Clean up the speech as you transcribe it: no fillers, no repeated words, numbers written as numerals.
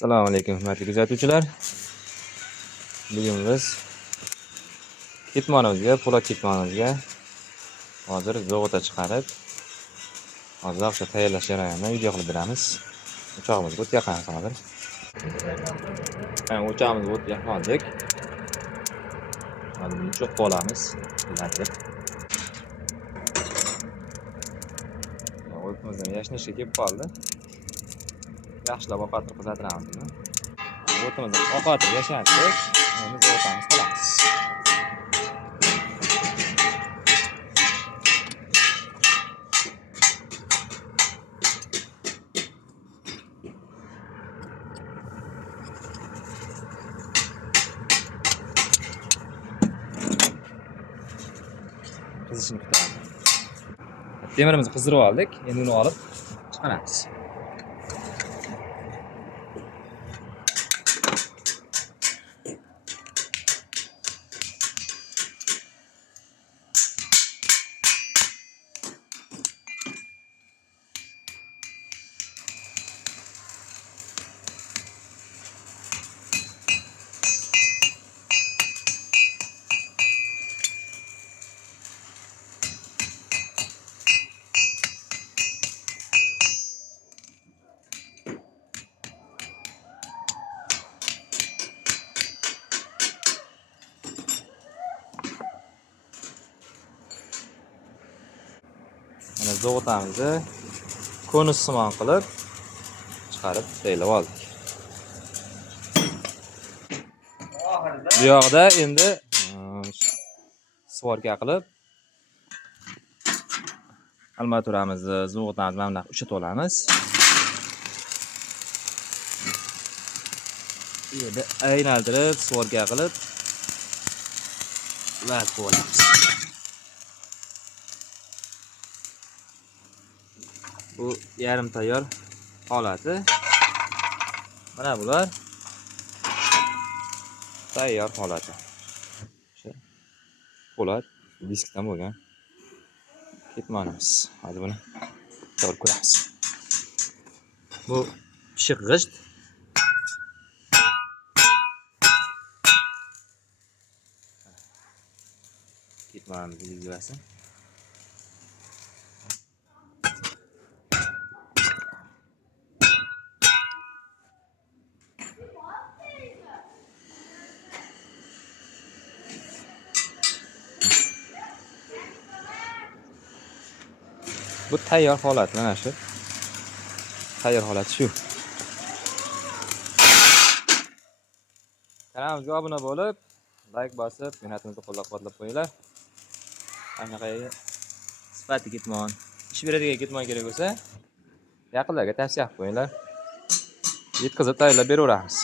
Assalomu alaykum hurmatli kuzatuvchilar. Bugun biz ketmonimizga, po'lat ketmonimizga hozir zog'ota chiqarib, hozir o'sha tayyorlash jarayonini video qilib beramiz. O'chog'imizga o't yoqamiz hozir. Mana o'chog'imizga o't yoqdik. Hozir buni cho'qib olamiz. O'timizni yashnashga kelib qoldi. Yaxshilab oqartirib qizartiramiz buni. O'timizni oqartirib yashnatdik. Endi zog'otamiz qilamiz. Qizishini kutamiz. Temirimizni qizdirib oldik. Endi uni olib chiqaramiz. Mana zog'otamizni konussimon qilib chiqarib tayyorlab oldik. Bu yoqda endi svorka qilib armaturamizni, zog'otamizni mana bunaqa ushatib olamiz. Bu yerda aylantirib, svorka qilib lat olamiz. Bu yarim tayyor holati. Mana bular tayyor holati. O'sha po'lat diskdan bo'lgan ketmonimiz. Hozir buni to'g'ri ko'ramiz. Bu pishiq g'isht. Ketmonimiz yuzasi. Bu tayyor holat, mana shu. Tayyor holat shu. Kanalimizga obuna bo'lib, like bosib, mehnatimizni qo'llab-quvvatlab qo'yinglar. Qanaqa sifatli ketmon, ish beradigan ketmon kerak bo'lsa, yaqinlarga tavsiya qilib qo'yinglar. Yetkazib tayyorlab beraveramiz.